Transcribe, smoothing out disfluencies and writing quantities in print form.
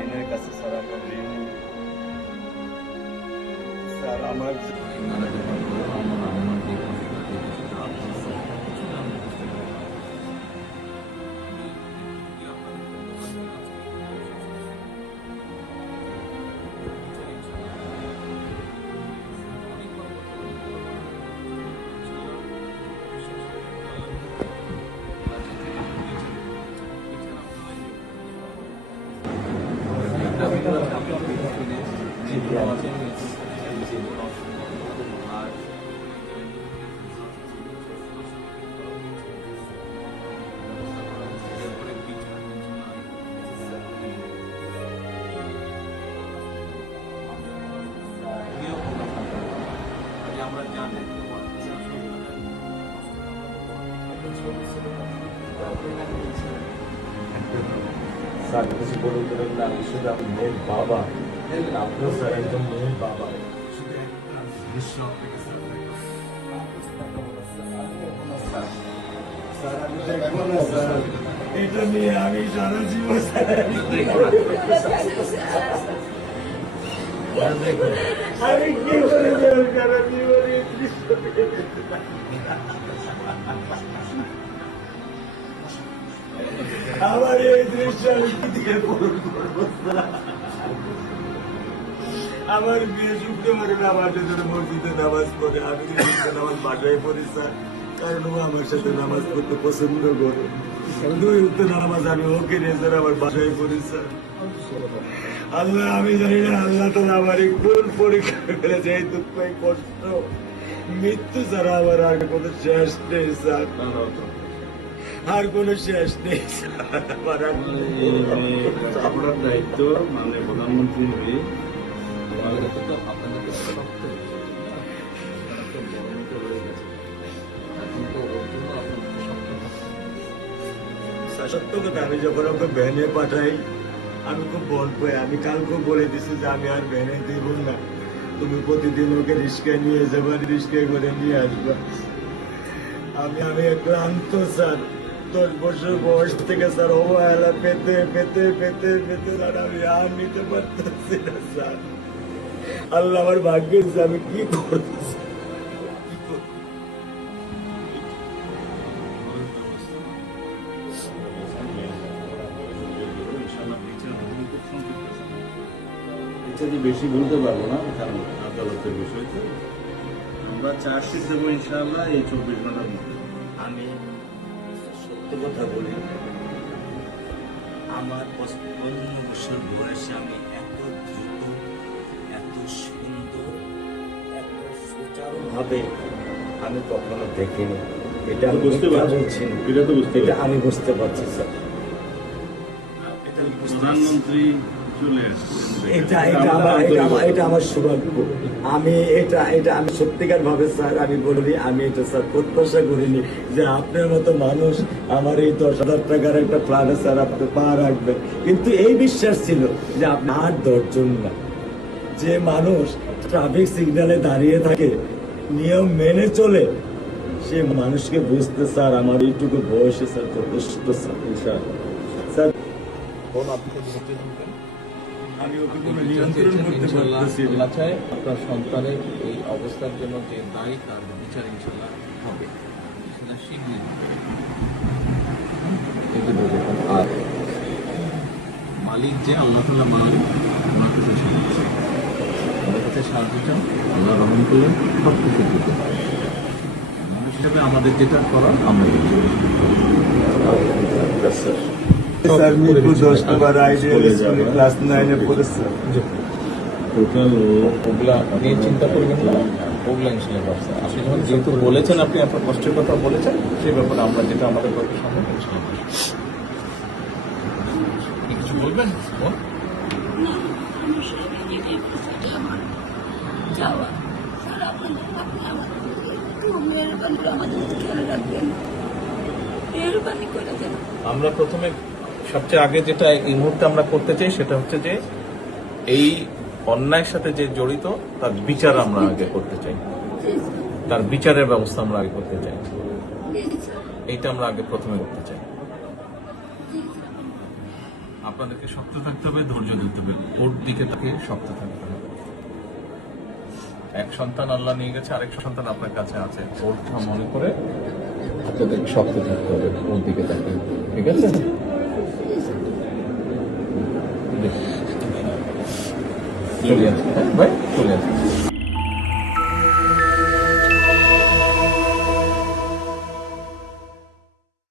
ঋণের কাছে স্যার আমরা ঋণ স্যার আমার স্যার কিছু বলে দিলেন না, আমি শুধু আপনি মেয়ের বাবা, আপনিও স্যার একজন মেয়ের বাবা। এটা নিয়ে আমি সারা জীবন আমি কি করে সারা জীবনে আমার এই দৃশ্য আমি কি দিয়ে পূরণ করবো? আমার বিয়ে শুক্রবারে আমার সাথে মসজিদে নামাজ পড়ে, আমি নামাজ বাসায় পড়ি স্যার, কারণ ও আমার সাথে নামাজ পড়তে পছন্দ করে। দুই উক্ত নামাজ আমি ওকে নিয়ে স্যার আমার বাসায় পড়ি স্যার। আল্লাহ আমি জানি না আল্লাহ তো আমার কোন পরীক্ষা ফেলেছে, এই দুঃখ এই কষ্ট মৃত্যু ছাড়া আমার আর কোনো শেষ নেই স্যার, আর কোনো শেষ নেই স্যার। আপনার দায়িত্ব মানে প্রধানমন্ত্রী সত্য কথা, আমি যখন ওকে ভ্যানে পাঠাই আমি খুব বল পাই, আমি কালকে বলে দিছি যে আমি আর ভ্যানে দিব না, তুমি প্রতিদিন ওকে রিস্কায় নিয়ে যাবা, রিস্কায় করে নিয়ে আসবা। আমি ক্লান্ত স্যার, 10 বছর বয়স থেকে স্যার অবহেলা পেতে পেতে পেতে পেতে স্যার আমি আর নিতে পারতেছি না স্যার। আল্লাহ আমার ভাগ্যে আমি কি করতেছি। বেশি বলতে পারবো না, কারণ আদালতের বিষয় তো। আমরা চার্জশিট দেবো ইনশাআল্লাহ এই 24 ঘন্টার মধ্যে। আমি সত্য কথা বলি, আমার 55 বছর বয়সে আমি এত দ্রুত, এত সুন্দর, এত সুচারুভাবে আমি কখনো দেখিনি। এটা আমি বুঝতে পারছি না, এটা তো বুঝতে এটা আমি বুঝতে পারছি স্যার। প্রধানমন্ত্রী চলে আসছেন, এটা আমার সৌভাগ্য। আমি আমি সত্যিকার ভাবে স্যার আমি বলি, আমি এটা স্যার প্রত্যাশা করিনি যে আপনার মতো মানুষ আমার এই 10,000 টাকার একটা প্ল্যানে স্যার আপনি পা রাখবেন, কিন্তু এই বিশ্বাস ছিল যে আপনি আর 10 জন না, যে মানুষ ট্রাফিক সিগন্যালে দাঁড়িয়ে থাকে, নিয়ম মেনে চলে, সে মানুষকে বুঝতে স্যার আমার এইটুকু বয়সে স্যার যথেষ্ট স্যার। স্যার আমি ওকে কোনো নিয়ন্ত্রণ করতে পারতেছি না। আল্লাহ চায় আপনার সন্তানের এই অবস্থার জন্য যে দায়ী, তার বিচার ইনশাল্লাহ হবে, সেটা শিখবেন। আর মালিক যে আল্লাহ তাআলা মালিক, ওনার কাছে সাহায্য চাই, ওনার কাছে সাহায্য চাও, আল্লাহ রহম করলে সব কিছু দিতে পারে। মানুষ হিসাবে আমাদের যেটা করার আমরা স্যার মিরপুর 10 নম্বর আইডিয়াল স্কুলে ক্লাস 9 এ পড়েছে। টোটাল ওগুলা নিয়ে চিন্তা করবেন না, ওগুলা ইনশাল্লাহ ব্যবস্থা। আপনি যখন যেহেতু বলেছেন, আপনি আপনার কষ্টের কথা বলেছেন, সেই ব্যাপারে আমরা যেটা আমাদের পক্ষে সম্ভব ইনশাল্লাহ। কিছু বলবেন? আমরা প্রথমে সবচেয়ে আগে যেটা এই মুহূর্তে আমরা করতে চাই সেটা হচ্ছে যে এই অন্যায়ের সাথে যে জড়িত তার বিচার আমরা আগে করতে চাই, তার বিচারের ব্যবস্থা আমরা আগে করতে চাই, এইটা আমরা আগে প্রথমে করতে চাই। আপনাদেরকে শক্ত থাকতে হবে, ধৈর্য ধরতে হবে, ওর দিকে তাকে শক্ত থাকতে হবে। এক সন্তান আল্লাহ নিয়ে গেছে, আরেক সন্তান আপনার কাছে আছে, ওর কথা মনে করে আপনাদেরকে শক্ত থাকতে হবে, ওর দিকে তাকে। ঠিক আছে? চলে আসবে, হ্যাঁ ভাই, চলে আসবে।